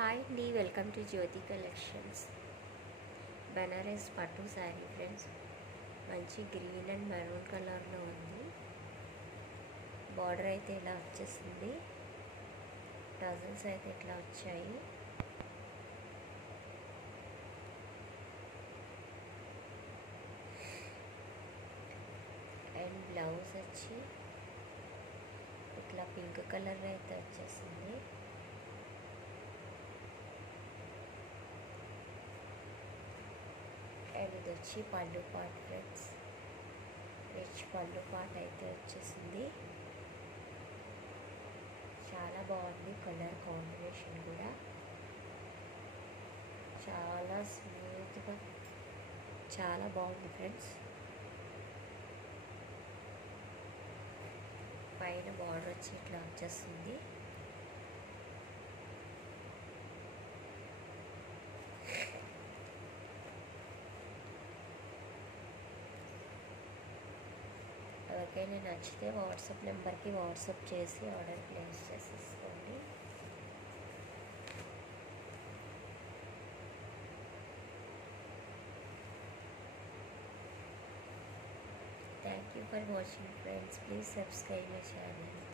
Hi అండి, welcome to Jyothi collections. Banaras పట్టు sari friends, మంచి గ్రీన్ అండ్ మెరూన్ కలర్లో ఉంది. బార్డర్ అయితే ఇలా వచ్చేసింది, డజల్స్ అయితే ఇట్లా వచ్చాయి. అండ్ బ్లౌజ్ వచ్చి ఇట్లా పింక్ కలర్ అయితే వచ్చేసింది. అండ్ ఇది వచ్చి పళ్ళు పాట్ ఫ్రెండ్స్, రిచ్ పళ్ళు పాట్ అయితే వచ్చేసింది. చాలా బాగుంది, కలర్ కాంబినేషన్ కూడా చాలా స్మూత్గా చాలా బాగుంది ఫ్రెండ్స్. పైన బార్డర్ వచ్చి ఇట్లా వచ్చేస్తుంది. ఎవరికైనా నచ్చితే వాట్సాప్ నెంబర్కి వాట్సాప్ చేసి ఆర్డర్ ప్లేస్ చేసేసుకోండి. Thank you for watching friends. Please subscribe my channel.